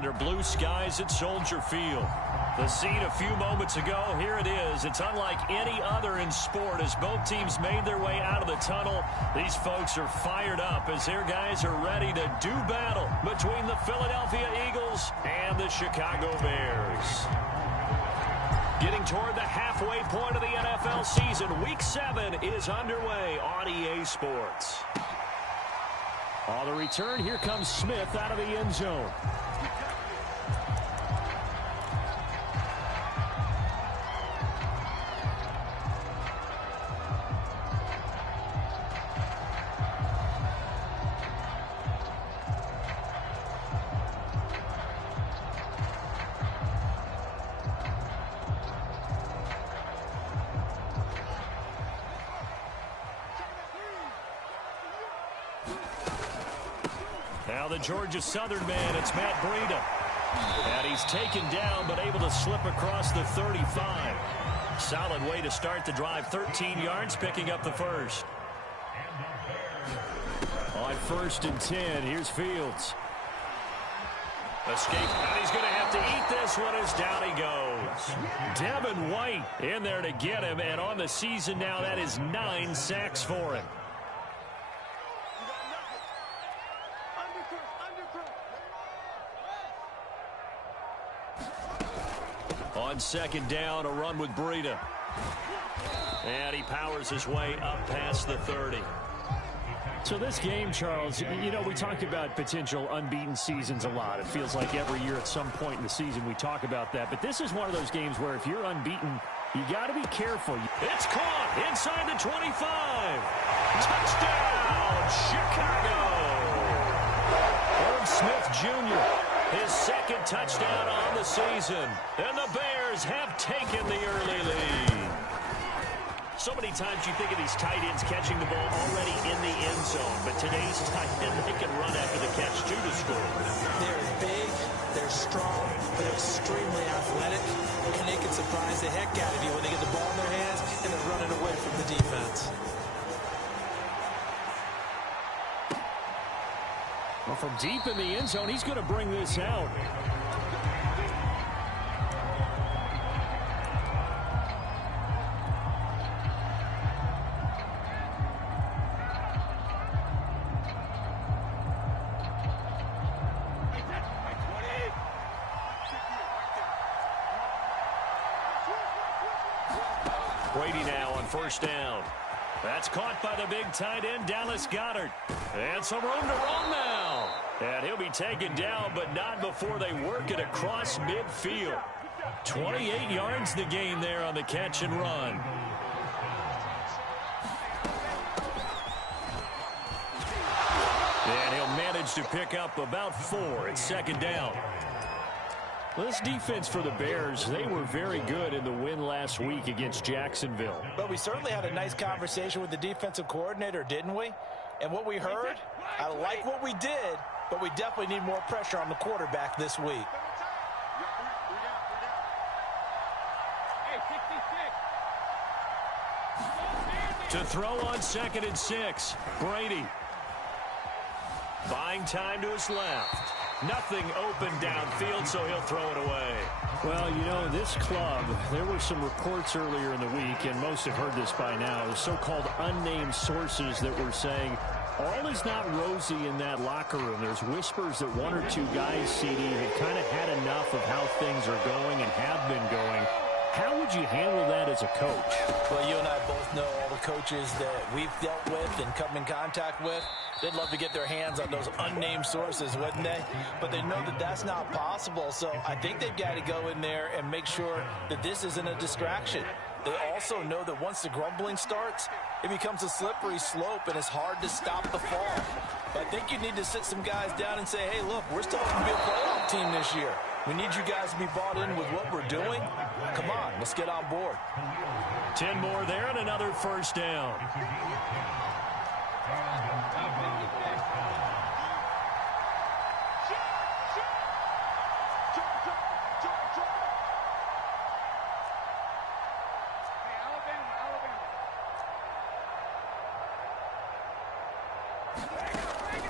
under blue skies at Soldier Field. The scene a few moments ago, here it is. It's unlike any other in sport as both teams made their way out of the tunnel. These folks are fired up as their guys are ready to do battle between the Philadelphia Eagles and the Chicago Bears. Getting toward the halfway point of the NFL season, Week 7 is underway on EA Sports. On the return, here comes Smith out of the end zone. Now the Georgia Southern man, it's Matt Breida. And he's taken down but able to slip across the 35. Solid way to start the drive. 13 yards, picking up the first. On 1st and 10, here's Fields. Escape, and he's going to have to eat this one as down he goes. Devin White in there to get him, and on the season now, that is 9 sacks for him. On 2nd down, a run with Breida. And he powers his way up past the 30. So this game, Charles, you know, we talk about potential unbeaten seasons a lot. It feels like every year at some point in the season we talk about that. But this is one of those games where if you're unbeaten, you got to be careful. It's caught inside the 25. Touchdown, Chicago. Herb Smith Jr., his 2nd touchdown on the season. And the Bears have taken the early lead. So many times you think of these tight ends catching the ball already in the end zone. But today's tight end, they can run after the catch, too, to score. They're big, they're strong, but extremely athletic. And they can surprise the heck out of you when they get the ball in their hands and they're running away from the defense. Well, from deep in the end zone, he's going to bring this out. Brady now on 1st down. That's caught by the big tight end, Dallas Goedert. And some room to run now. And he'll be taken down, but not before they work it across midfield. 28 yards the gain there on the catch and run. And he'll manage to pick up about 4 at 2nd down. Well, this defense for the Bears, they were very good in the win last week against Jacksonville. But we certainly had a nice conversation with the defensive coordinator, didn't we? And what we heard, I like what we did, but we definitely need more pressure on the quarterback this week. To throw on 2nd and 6, Brady. Buying time to his left. Nothing open downfield, so he'll throw it away. Well, you know, this club, there were some reports earlier in the week, and most have heard this by now, so-called unnamed sources that were saying all is not rosy in that locker room. There's whispers that 1 or 2 guys, CD, have kind of had enough of how things are going and have been going. How would you handle that as a coach? Well, you and I both know all the coaches that we've dealt with and come in contact with. They'd love to get their hands on those unnamed sources, wouldn't they? But they know that that's not possible. So I think they've got to go in there and make sure that this isn't a distraction. They also know that once the grumbling starts, it becomes a slippery slope and it's hard to stop the fall. But I think you need to sit some guys down and say, hey, look, we're still going to be a playoff team this year. We need you guys to be bought in with what we're doing. Come on, let's get on board. 10 more there and another 1st down.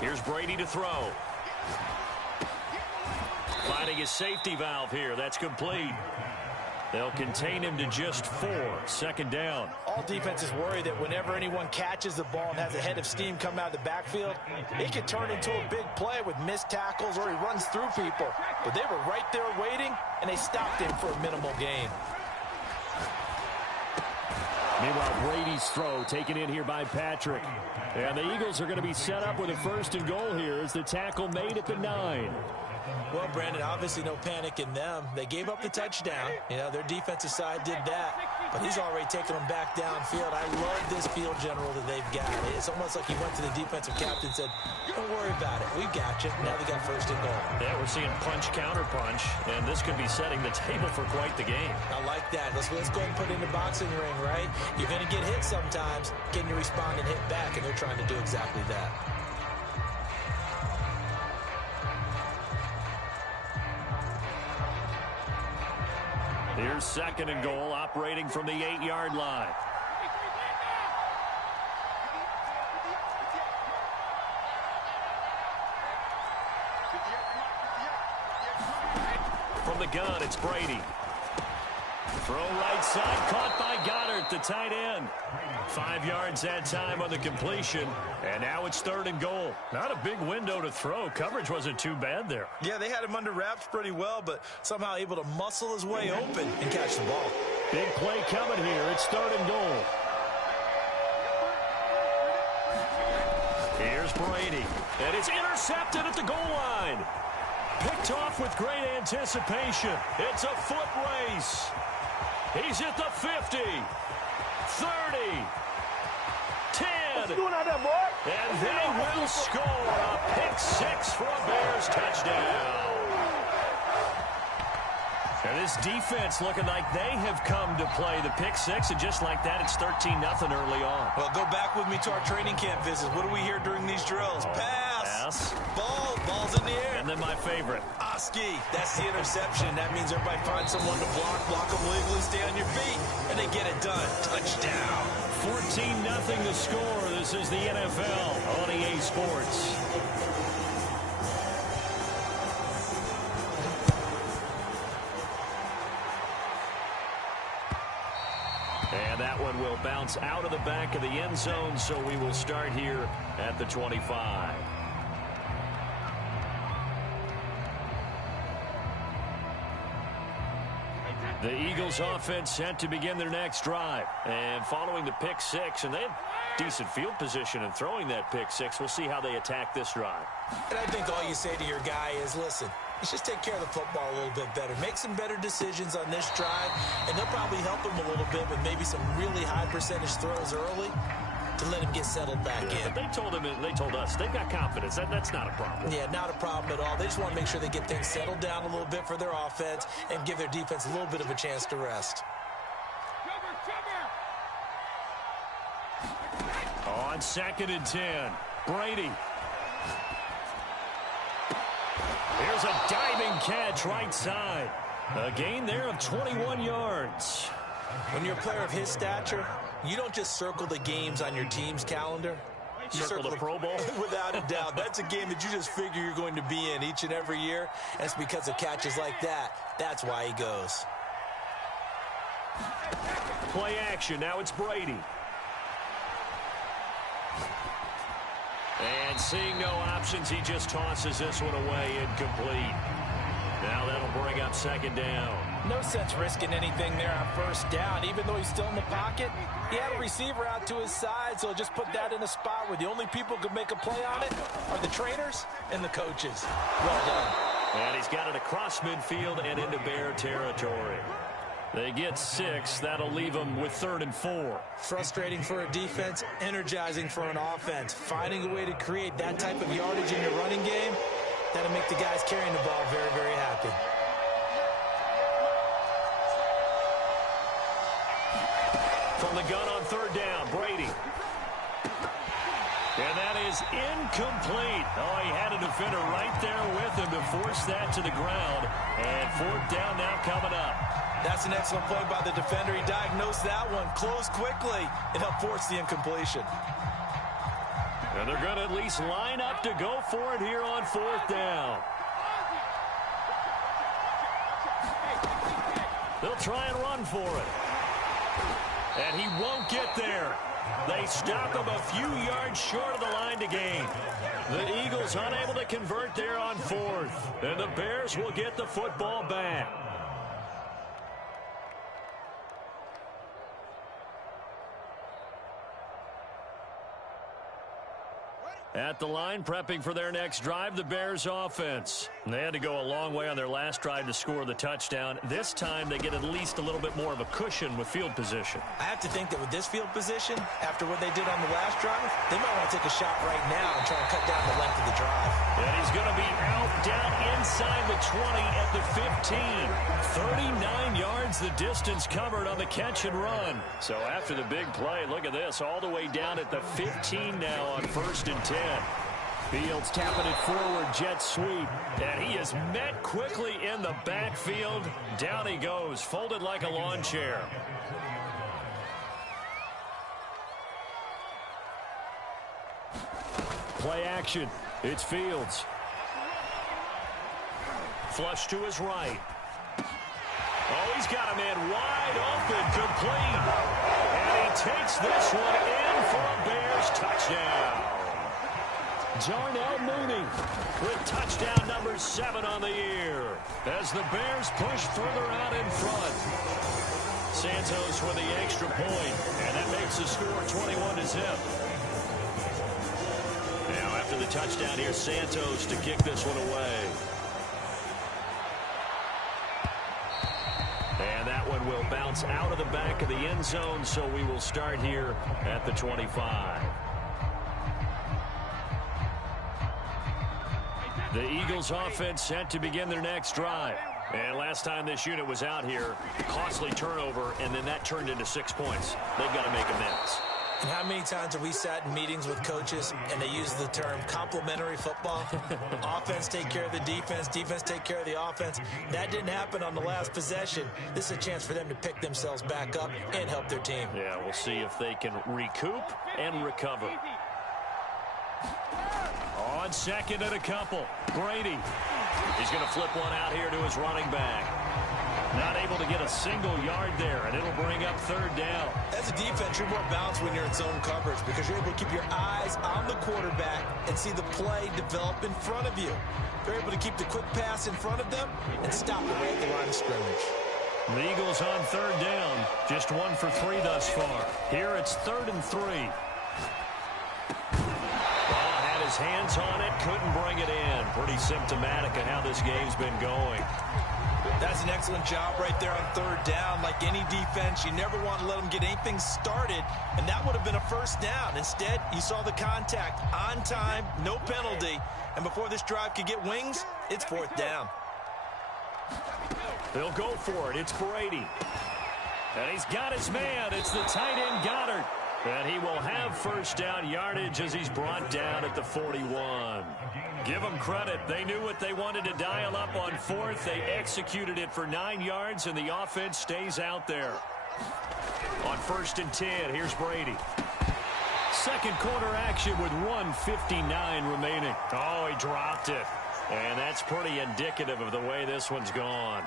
Here's Brady to throw. a safety valve here. That's complete. They'll contain him to just 4. Second down. All defenses worry that whenever anyone catches the ball and has a head of steam come out of the backfield, it can turn into a big play with missed tackles or he runs through people. But they were right there waiting, and they stopped him for a minimal gain. Meanwhile, Brady's throw taken in here by Patrick. And the Eagles are going to be set up with a 1st and goal here as the tackle made at the 9. Well, Brandon, obviously no panic in them. They gave up the touchdown. You know, their defensive side did that. But he's already taken them back downfield. I love this field general that they've got. It's almost like he went to the defensive captain and said, don't worry about it. We've got you. Now they got 1st and goal. Yeah, we're seeing punch, counter punch, and this could be setting the table for quite the game. I like that. Let's go ahead and put it in the boxing ring, right? You're going to get hit sometimes. Can you respond and hit back? And they're trying to do exactly that. Here's 2nd and goal, operating from the 8-yard line. From the gun, it's Brady. Throw right side, caught by Goddard, the tight end. 5 yards that time on the completion, and now it's 3rd and goal. Not a big window to throw. Coverage wasn't too bad there. Yeah, they had him under wraps pretty well, but somehow able to muscle his way open and catch the ball. Big play coming here. It's 3rd and goal. Here's Brady, and it's intercepted at the goal line. Picked off with great anticipation. It's a foot race. He's at the 50, 30, 10. What you doing out there, boy? And they will score a pick-6 for a Bears touchdown. And this defense looking like they have come to play the pick-6, and just like that, it's 13-0 early on. Well, go back with me to our training camp visits. What do we hear during these drills? Pass. Ball's in the air. And then my favorite. Ski. That's the interception. That means everybody finds someone to block them legally, stay on your feet, and they get it done. Touchdown. 14-0 the score. This is the NFL on EA Sports. And that one will bounce out of the back of the end zone, so we will start here at the 25. The Eagles offense set to begin their next drive. And following the pick-6, and they had decent field position in throwing that pick-6. We'll see how they attack this drive. And I think all you say to your guy is, listen, let's just take care of the football a little bit better. Make some better decisions on this drive, and they'll probably help him a little bit with maybe some really high percentage throws early to let him get settled back in. But they told him, and they told us, they've got confidence. That's not a problem. Yeah, not a problem at all. They just want to make sure they get things settled down a little bit for their offense and give their defense a little bit of a chance to rest. On 2nd and 10, Brady. Here's a diving catch right side. A gain there of 21 yards. When you're a player of his stature, you don't just circle the games on your team's calendar. You circle the Pro Bowl? Without a doubt. That's a game that you just figure you're going to be in each and every year. And it's because of catches like that. That's why he goes. Play action. Now it's Brady. And seeing no options, he just tosses this one away, incomplete. Now that'll bring up 2nd down. No sense risking anything there on 1st down. Even though he's still in the pocket, he had a receiver out to his side, so just put that in a spot where the only people who could make a play on it are the trainers and the coaches. Well done. And he's got it across midfield and into Bear territory. They get 6. That'll leave them with 3rd and 4. Frustrating for a defense, energizing for an offense. Finding a way to create that type of yardage in your running game, that'll make the guys carrying the ball very, very happy. From the gun on 3rd down, Brady. And that is incomplete. Oh, he had a defender right there with him to force that to the ground. And 4th down now coming up. That's an excellent play by the defender. He diagnosed that one, closed quickly, and helped force the incompletion. And they're going to at least line up to go for it here on 4th down. They'll try and run for it. And he won't get there. They stop him a few yards short of the line to gain. The Eagles unable to convert there on 4th. And the Bears will get the football back. At the line, prepping for their next drive, the Bears offense. They had to go a long way on their last drive to score the touchdown. This time, they get at least a little bit more of a cushion with field position. I have to think that with this field position, after what they did on the last drive, they might want to take a shot right now and try and cut down the length of the drive. And he's going to be out down inside the 20 at the 15. 39 yards the distance covered on the catch and run. So after the big play, look at this, all the way down at the 15 now on 1st and 10. Fields tapping it forward, jet sweep. And he is met quickly in the backfield. Down he goes, folded like a lawn chair. Play action. It's Fields. Flush to his right. Oh, he's got a man wide open, complete. And he takes this one in for a Bears touchdown. Darnell Mooney with touchdown number 7 on the year as the Bears push further out in front. Santos with the extra point, and that makes the score 21-0. Now after the touchdown, here's Santos to kick this one away. And that one will bounce out of the back of the end zone, so we will start here at the 25. The Eagles offense set to begin their next drive. And last time this unit was out here, costly turnover, and then that turned into 6 points. They've got to make amends. And how many times have we sat in meetings with coaches and they use the term complementary football? Offense take care of the defense, defense take care of the offense. That didn't happen on the last possession. This is a chance for them to pick themselves back up and help their team. Yeah, we'll see if they can recoup and recover. On second and a couple, Brady. He's going to flip one out here to his running back. Not able to get a single yard there, and it'll bring up 3rd down. As a defense, you're more balanced when you're in zone coverage because you're able to keep your eyes on the quarterback and see the play develop in front of you. They're able to keep the quick pass in front of them and stop it right at the line of scrimmage. The Eagles on 3rd down, just 1 for 3 thus far. Here it's 3rd and 3. His hands on it, couldn't bring it in. Pretty symptomatic of how this game's been going. That's an excellent job right there on 3rd down. Like any defense, you never want to let them get anything started, and that would have been a 1st down. Instead, you saw the contact on time, no penalty, and before this drive could get wings, it's 4th down. They'll go for it. It's Brady. And he's got his man. It's the tight end Goddard. And he will have 1st down yardage as he's brought down at the 41. Give them credit. They knew what they wanted to dial up on 4th. They executed it for 9 yards, and the offense stays out there. On 1st and 10, here's Brady. Second quarter action with 1:59 remaining. Oh, he dropped it. And that's pretty indicative of the way this one's gone.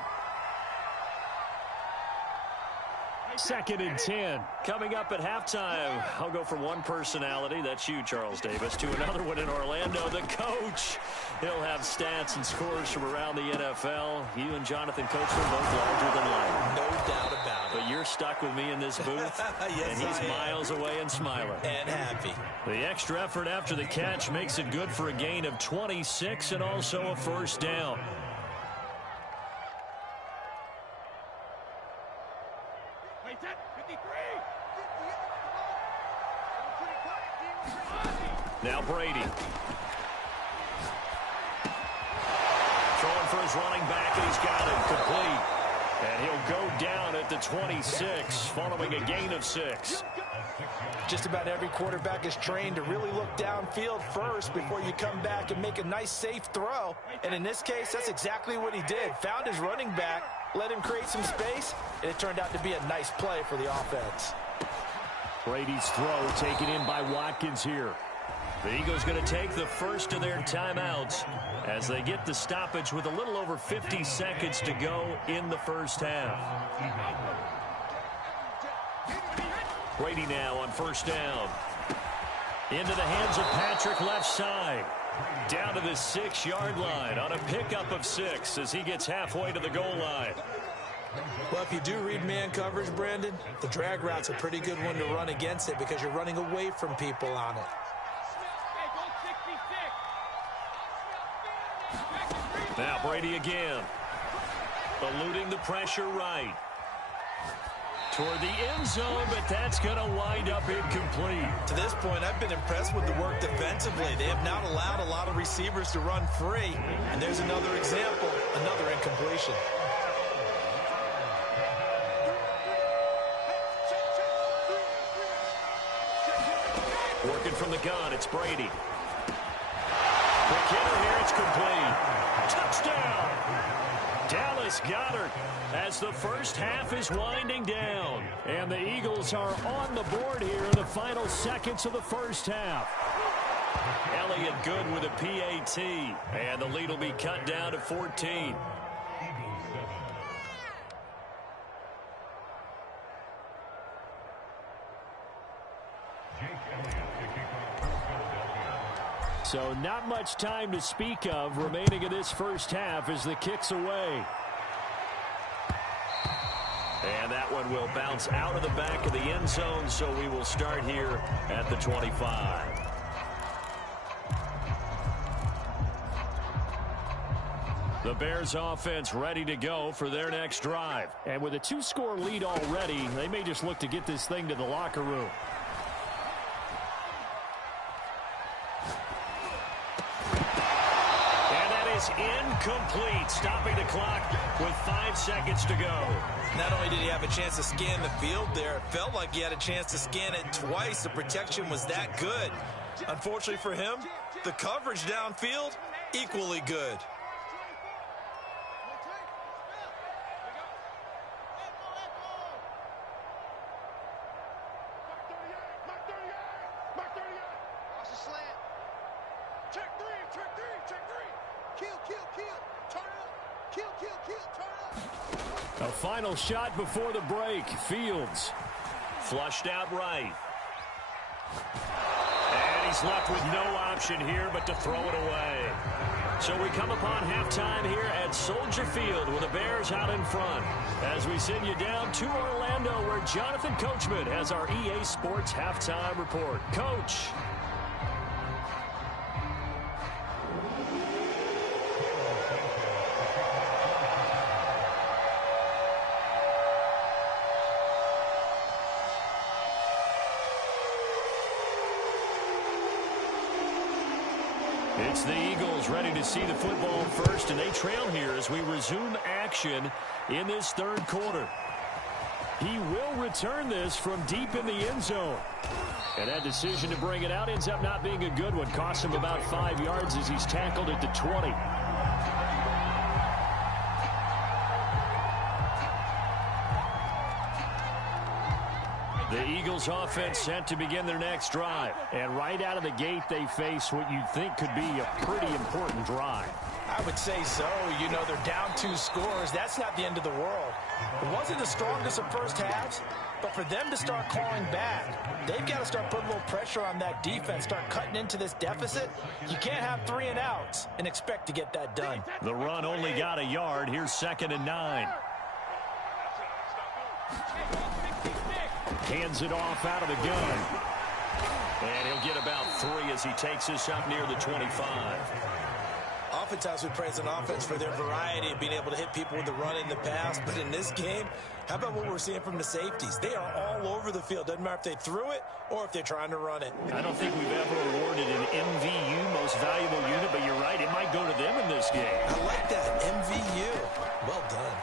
2nd and 10. Coming up at halftime, I'll go from one personality, that's you, Charles Davis, to another one in Orlando, the coach. He'll have stats and scores from around the NFL. You and Jonathan Coachman both larger than life. No doubt about it. But you're stuck with me in this booth, yes, and he's miles away and smiling. And happy. The extra effort after the catch makes it good for a gain of 26 and also a 1st down. Now Brady. Throwing for his running back, and he's got it complete. And he'll go down at the 26, following a gain of 6. Just about every quarterback is trained to really look downfield first before you come back and make a nice, safe throw. And in this case, that's exactly what he did. Found his running back, let him create some space, and it turned out to be a nice play for the offense. Brady's throw taken in by Watkins here. The Eagles going to take the first of their timeouts as they get the stoppage with a little over 50 seconds to go in the first half. Brady now on first down. Into the hands of Patrick left side. Down to the 6-yard line on a pickup of 6 as he gets halfway to the goal line. Well, if you do read man coverage, Brandon, the drag route's a pretty good one to run against it because you're running away from people on it. Now Brady again. Eluding the pressure right. Toward the end zone, but that's going to wind up incomplete. To this point, I've been impressed with the work defensively. They have not allowed a lot of receivers to run free. And there's another example, another incompletion. Working from the gun, it's Brady. Quick hitter here, it's complete. Touchdown! Dallas Goedert as the first half is winding down. And the Eagles are on the board here in the final seconds of the first half. Elliott good with a PAT. And the lead will be cut down to 14. So not much time to speak of remaining in this first half as the kick's away. And that one will bounce out of the back of the end zone, so we will start here at the 25. The Bears offense ready to go for their next drive. And with a 2-score lead already, they may just look to get this thing to the locker room. Incomplete, stopping the clock with 5 seconds to go. Not only did he have a chance to scan the field there, it felt like he had a chance to scan it twice. The protection was that good. Unfortunately for him, the coverage downfield, equally good. A final shot before the break. Fields flushed out right. And he's left with no option here but to throw it away. So we come upon halftime here at Soldier Field with the Bears out in front. As we send you down to Orlando where Jonathan Coachman has our EA Sports halftime report. Coach. It's the Eagles ready to see the football first, and they trail here as we resume action in this third quarter. He will return this from deep in the end zone. And that decision to bring it out ends up not being a good one. Cost him about 5 yards as he's tackled at the 20. The Eagles offense set to begin their next drive. And right out of the gate, they face what you'd think could be a pretty important drive. I would say so. You know, they're down 2 scores. That's not the end of the world. It wasn't the strongest of first halves, but for them to start clawing back, they've got to start putting a little pressure on that defense, start cutting into this deficit. You can't have 3 and outs and expect to get that done. The run only got a yard. Here's 2nd and 9. Hands it off out of the gun. And he'll get about 3 as he takes this up near the 25. Oftentimes we praise an offense for their variety of being able to hit people with the run in the pass. But in this game, how about what we're seeing from the safeties? They are all over the field. Doesn't matter if they threw it or if they're trying to run it. I don't think we've ever awarded an MVU, most valuable unit, but you're right. It might go to them in this game. I like that. MVU. Well done.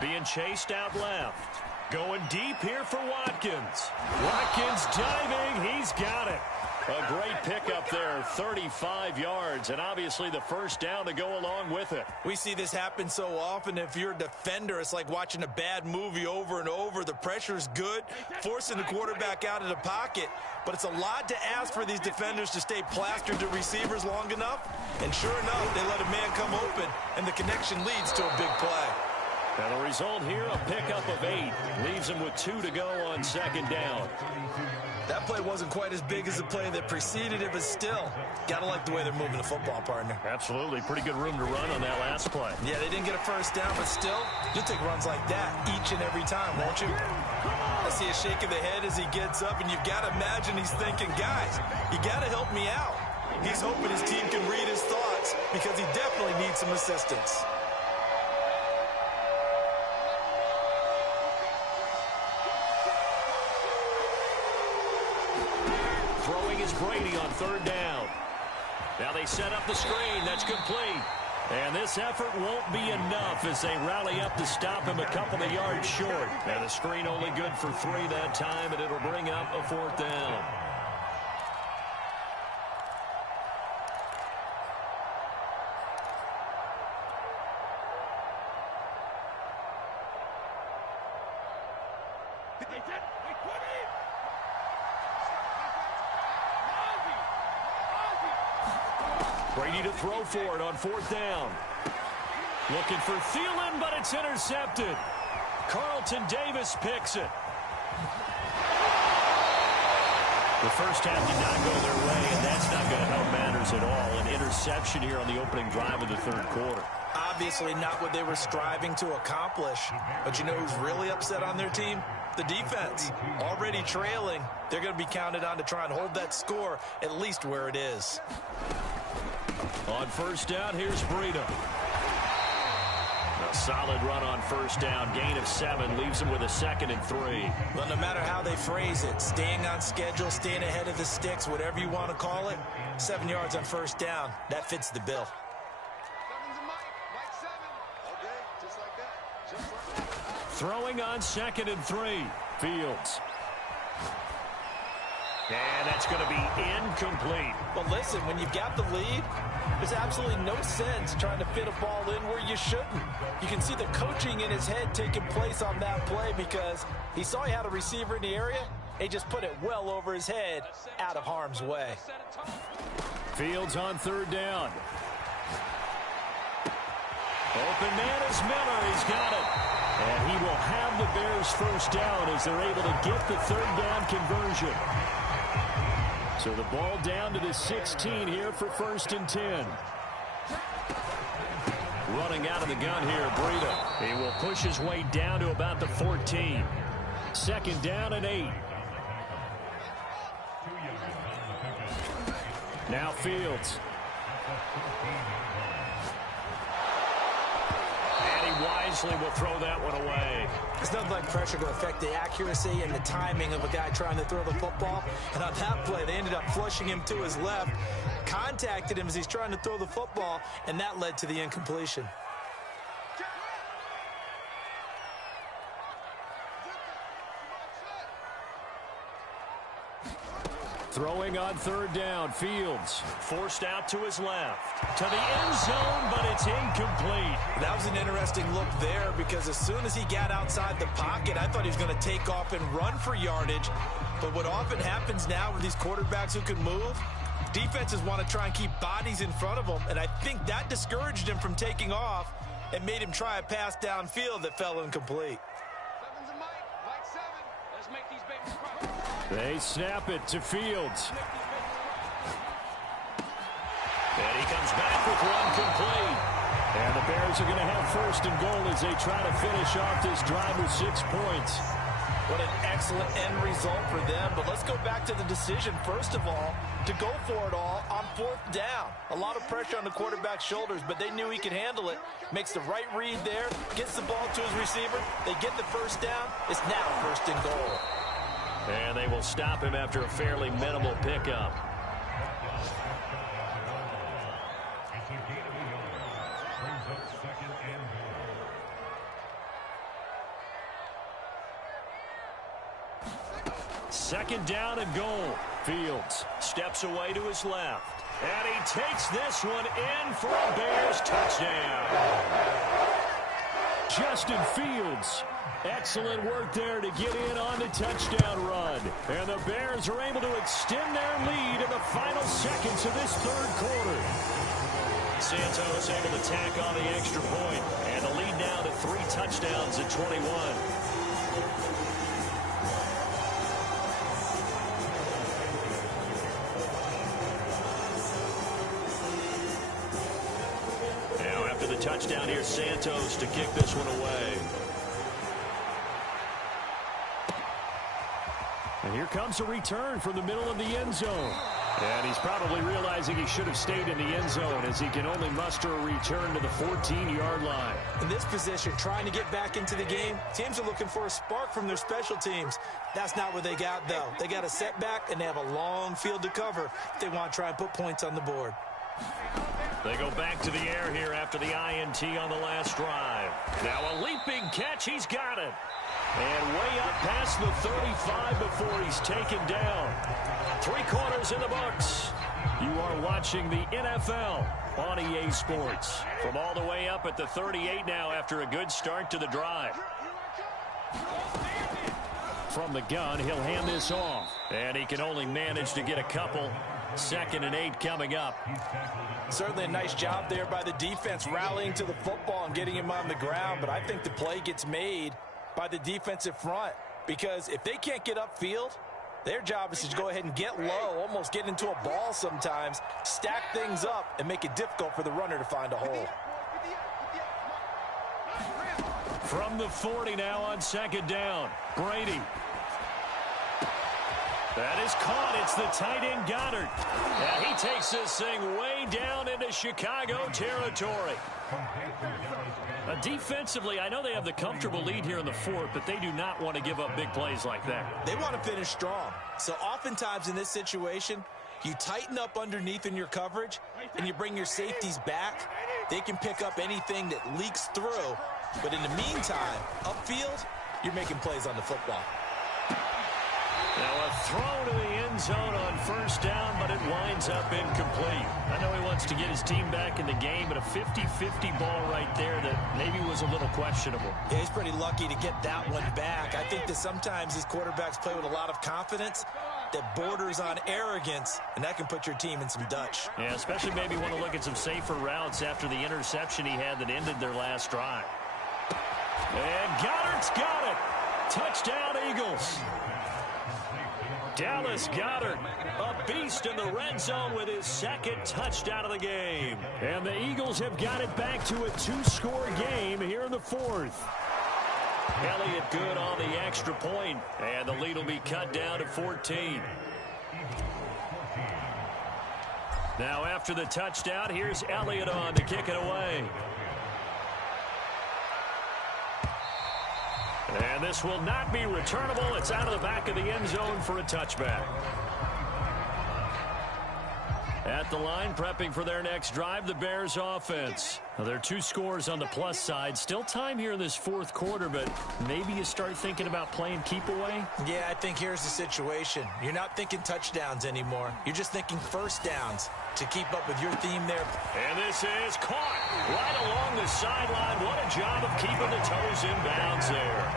Being chased out left. Going deep here for Watkins. Watkins diving. He's got it. A great pickup there, 35 yards, and obviously the first down to go along with it. We see this happen so often. If you're a defender, it's like watching a bad movie over and over. The pressure's good, forcing the quarterback out of the pocket, but it's a lot to ask for these defenders to stay plastered to receivers long enough, and sure enough, they let a man come open, and the connection leads to a big play. And the result here, a pickup of 8. Leaves him with 2 to go on second down. That play wasn't quite as big as the play that preceded it, but still, got to like the way they're moving the football, partner. Absolutely. Pretty good room to run on that last play. Yeah, they didn't get a first down, but still, you'll take runs like that each and every time, won't you? I see a shake of the head as he gets up, and you've got to imagine he's thinking, guys, you got to help me out. He's hoping his team can read his thoughts because he definitely needs some assistance. Brady on third down. Now they set up the screen. That's complete. And this effort won't be enough as they rally up to stop him a couple of yards short. And the screen only good for 3 that time, and it'll bring up a 4th down. Brady to throw for it on 4th down. Looking for Thielen, but it's intercepted. Carlton Davis picks it. The first half did not go their way, and that's not going to help matters at all. An interception here on the opening drive of the third quarter. Obviously not what they were striving to accomplish. But you know who's really upset on their team? The defense. Already trailing. They're going to be counted on to try and hold that score at least where it is. On first down, here's Breida. A solid run on first down. Gain of 7 leaves him with a 2nd and 3. Well, no matter how they phrase it, staying on schedule, staying ahead of the sticks, whatever you want to call it, 7 yards on first down, that fits the bill. Throwing on 2nd and 3. Fields. And that's going to be incomplete. But listen, when you've got the lead, there's absolutely no sense trying to fit a ball in where you shouldn't. You can see the coaching in his head taking place on that play because he saw he had a receiver in the area. He just put it well over his head out of harm's way. Fields on third down. Open man is Miller. He's got it. And he will have the Bears first down as they're able to get the third down conversion. So the ball down to the 16 here for 1st and 10. Running out of the gun here, Breida. He will push his way down to about the 14. 2nd down and 8. Now Fields. Wisely will throw that one away. It's nothing like pressure to affect the accuracy and the timing of a guy trying to throw the football. And on that play, they ended up flushing him to his left, contacted him as he's trying to throw the football, and that led to the incompletion. Throwing on third down, Fields forced out to his left. To the end zone, but it's incomplete. That was an interesting look there because as soon as he got outside the pocket, I thought he was going to take off and run for yardage. But what often happens now with these quarterbacks who can move, defenses want to try and keep bodies in front of them, and I think that discouraged him from taking off and made him try a pass downfield that fell incomplete. They snap it to Fields. And he comes back with one complete. And the Bears are going to have 1st and goal as they try to finish off this drive with 6 points. What an excellent end result for them. But let's go back to the decision, first of all, to go for it all on 4th down. A lot of pressure on the quarterback's shoulders, but they knew he could handle it. Makes the right read there, gets the ball to his receiver. They get the first down. It's now 1st and goal. And they will stop him after a fairly minimal pickup. second down and goal. Fields steps away to his left. And he takes this one in for a Bears touchdown. Justin Fields. Excellent work there to get in on the touchdown run. And the Bears are able to extend their lead in the final seconds of this third quarter. Santos able to tack on the extra point. And the lead now to 3 touchdowns at 21. Touchdown here, Santos to kick this one away. And here comes a return from the middle of the end zone. And he's probably realizing he should have stayed in the end zone as he can only muster a return to the 14-yard line. In this position, trying to get back into the game, teams are looking for a spark from their special teams. That's not what they got, though. They got a setback, and they have a long field to cover if they want to try and put points on the board. They go back to the air here after the INT on the last drive. Now a leaping catch. He's got it. And way up past the 35 before he's taken down. 3 quarters in the books. You are watching the NFL on EA Sports. From all the way up at the 38 now after a good start to the drive. From the gun, he'll hand this off. And he can only manage to get a couple. 2nd and 8 coming up. Certainly a nice job there by the defense rallying to the football and getting him on the ground. But I think the play gets made by the defensive front. Because if they can't get upfield, their job is to go ahead and get low, almost get into a ball sometimes, stack things up, and make it difficult for the runner to find a hole. From the 40 now on 2nd down. Brady. That is caught. It's the tight end Goddard. And he takes this thing way down into Chicago territory. Defensively, I know they have the comfortable lead here in the 4th, but they do not want to give up big plays like that. They want to finish strong. So oftentimes in this situation, you tighten up underneath in your coverage, and you bring your safeties back. They can pick up anything that leaks through. But in the meantime, upfield, you're making plays on the football. Now a throw to the end zone on 1st down, but it winds up incomplete. I know he wants to get his team back in the game, but a 50-50 ball right there that maybe was a little questionable. Yeah, he's pretty lucky to get that one back. I think that sometimes these quarterbacks play with a lot of confidence that borders on arrogance, and that can put your team in some Dutch. Yeah, especially maybe want to look at some safer routes after the interception he had that ended their last drive. And Goddard's got it. Touchdown, Eagles. Dallas Goedert, a beast in the red zone with his 2nd touchdown of the game. And the Eagles have got it back to a 2-score game here in the 4th. Elliott good on the extra point, and the lead will be cut down to 14. Now after the touchdown, here's Elliott on to kick it away. And this will not be returnable. It's out of the back of the end zone for a touchback. At the line, prepping for their next drive, the Bears offense. Now, there are 2 scores on the plus side. Still time here in this 4th quarter, but maybe you start thinking about playing keep away? Yeah, I think here's the situation. You're not thinking touchdowns anymore. You're just thinking 1st downs to keep up with your theme there. And this is caught right along the sideline. What a job of keeping the toes in bounds there.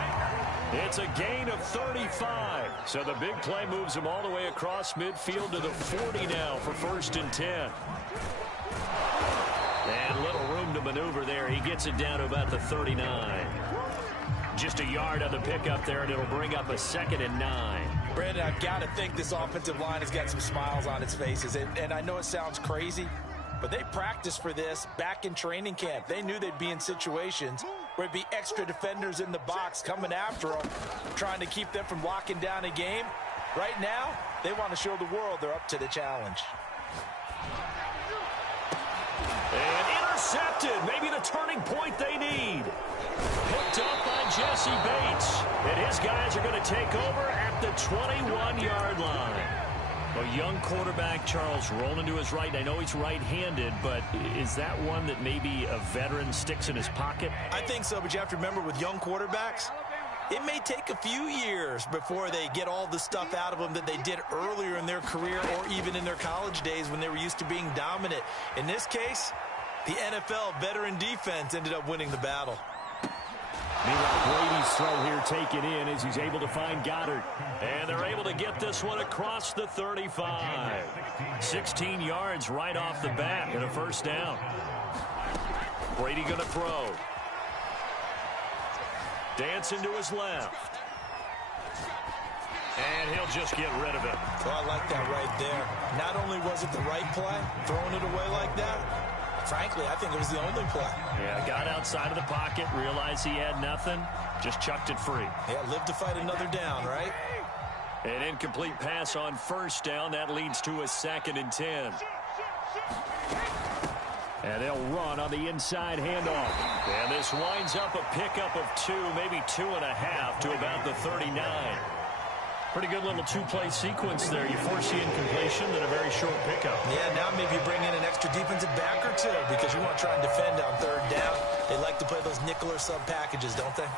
It's a gain of 35. So the big play moves him all the way across midfield to the 40 now for 1st and 10. And little room to maneuver there. He gets it down to about the 39. Just a yard on the pickup there, and it'll bring up a 2nd and 9. Brandon, I've got to think this offensive line has got some smiles on its faces. And I know it sounds crazy, but they practiced for this back in training camp. They knew they'd be in situations where it'd be extra defenders in the box coming after them, trying to keep them from locking down a game. Right now, they want to show the world they're up to the challenge. And intercepted. Maybe the turning point they need. Picked up by Jesse Bates. And his guys are going to take over at the 21-yard line. A young quarterback, Charles, rolling to his right. I know he's right-handed, but is that one that maybe a veteran sticks in his pocket? I think so, but you have to remember with young quarterbacks, it may take a few years before they get all the stuff out of them that they did earlier in their career or even in their college days when they were used to being dominant. In this case, the NFL veteran defense ended up winning the battle. Meanwhile, Brady's throw here taken in as he's able to find Goddard. And they're able to get this one across the 35. 16 yards right off the bat and a first down. Brady going to throw. Dancing to his left. And he'll just get rid of it. Oh, I like that right there. Not only was it the right play, throwing it away like that, frankly, I think it was the only play. Yeah, got outside of the pocket, realized he had nothing, just chucked it free. Yeah, live to fight another down, right? An incomplete pass on first down. That leads to a 2nd and 10. And they'll run on the inside handoff. And this winds up a pickup of 2, maybe 2.5 to about the 39. Pretty good little two-play sequence there. You force the incompletion, then a very short pickup. Yeah, now maybe you bring in an extra defensive back or two because you want to try and defend on 3rd down. They like to play those nickel or sub packages, don't they?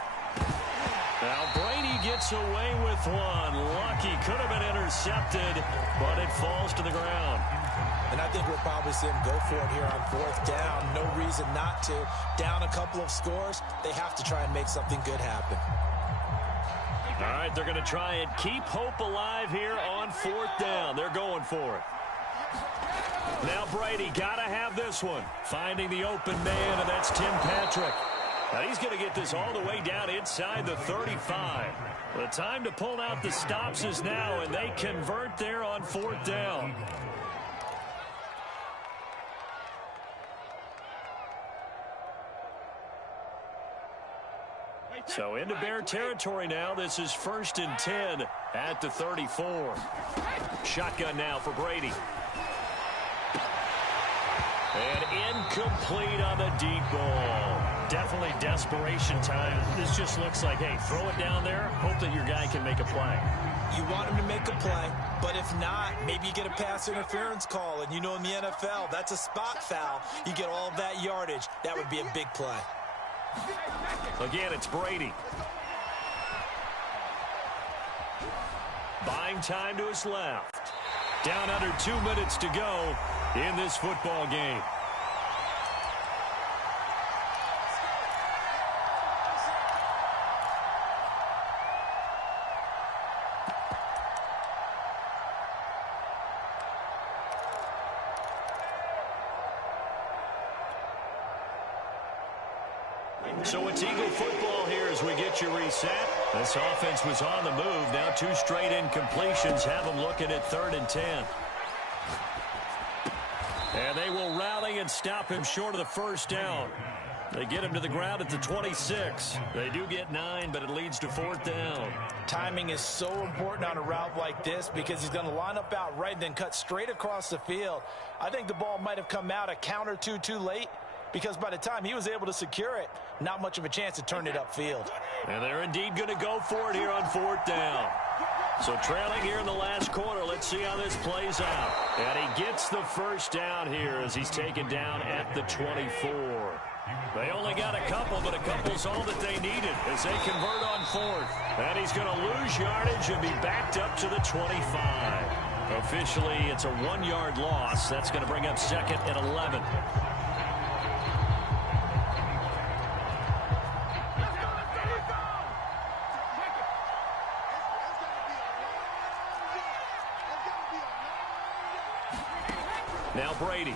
Now Brady gets away with one. Lucky, could have been intercepted, but it falls to the ground. And I think we'll probably see him go for it here on 4th down. No reason not to. Down a couple of scores, they have to try and make something good happen. All right, they're going to try and keep hope alive here on 4th down. They're going for it. Now Brady got to have this one. Finding the open man, and that's Tim Patrick. Now he's going to get this all the way down inside the 35. The time to pull out the stops is now, and they convert there on 4th down. So into Bear territory now. This is 1st and 10 at the 34. Shotgun now for Brady. And incomplete on the deep ball. Definitely desperation time. This just looks like, hey, throw it down there. Hope that your guy can make a play. You want him to make a play, but if not, maybe you get a pass interference call. And you know in the NFL, that's a spot foul. You get all of that yardage. That would be a big play. Again, it's Brady. Buying time to his left. Down under 2 minutes to go in this football game. So it's Eagle football here as we get you reset. This offense was on the move. Now 2 straight incompletions have them looking at 3rd and 10. And they will rally and stop him short of the first down. They get him to the ground at the 26. They do get 9, but it leads to 4th down. Timing is so important on a route like this because he's going to line up out right and then cut straight across the field. I think the ball might have come out a count or two too late, because by the time he was able to secure it, not much of a chance to turn it upfield. And they're indeed going to go for it here on 4th down. So trailing here in the last quarter, let's see how this plays out. And he gets the first down here as he's taken down at the 24. They only got a couple, but a couple's all that they needed as they convert on 4th. And he's going to lose yardage and be backed up to the 25. Officially, it's a 1-yard loss. That's going to bring up 2nd and 11. Now Brady.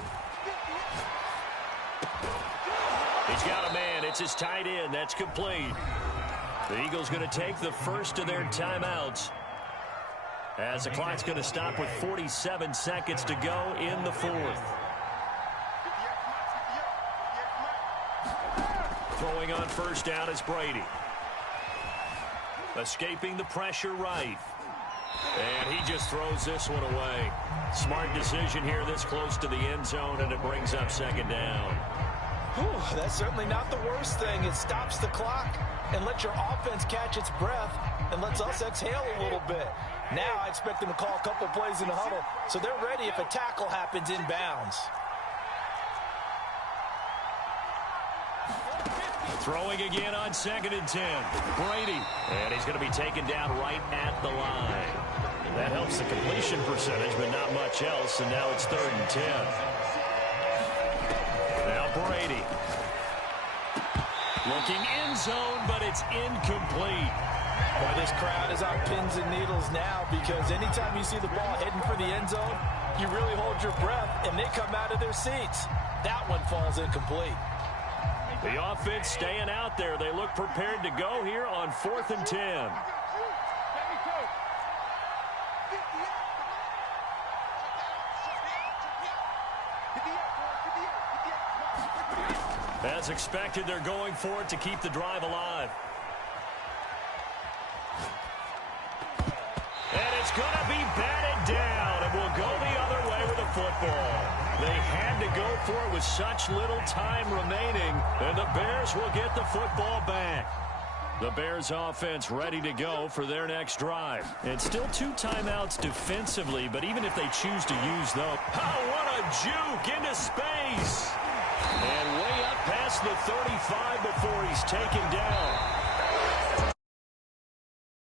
He's got a man. It's his tight end. That's complete. The Eagles going to take the first of their timeouts as the clock's going to stop with 47 seconds to go in the 4th. Throwing on first down is Brady. Escaping the pressure right. And he just throws this one away. Smart decision here this close to the end zone, and it brings up 2nd down. Whew, that's certainly not the worst thing. It stops the clock and lets your offense catch its breath and lets us exhale a little bit. Now I expect them to call a couple plays in the huddle so they're ready if a tackle happens inbounds. Throwing again on 2nd and 10. Brady. And he's going to be taken down right at the line. That helps the completion percentage, but not much else. And now it's 3rd and 10. Now Brady. Looking end zone, but it's incomplete. Boy, this crowd is on pins and needles now because anytime you see the ball heading for the end zone, you really hold your breath, and they come out of their seats. That one falls incomplete. The offense staying out there. They look prepared to go here on 4th and 10. As expected, they're going for it to keep the drive alive. And it's going to be batted down, and we'll go the other way with the football. They had to go for it with such little time remaining, and the Bears will get the football back. The Bears offense ready to go for their next drive. And still 2 timeouts defensively, but even if they choose to use those. Oh, what a juke into space. And way up past the 35 before he's taken down.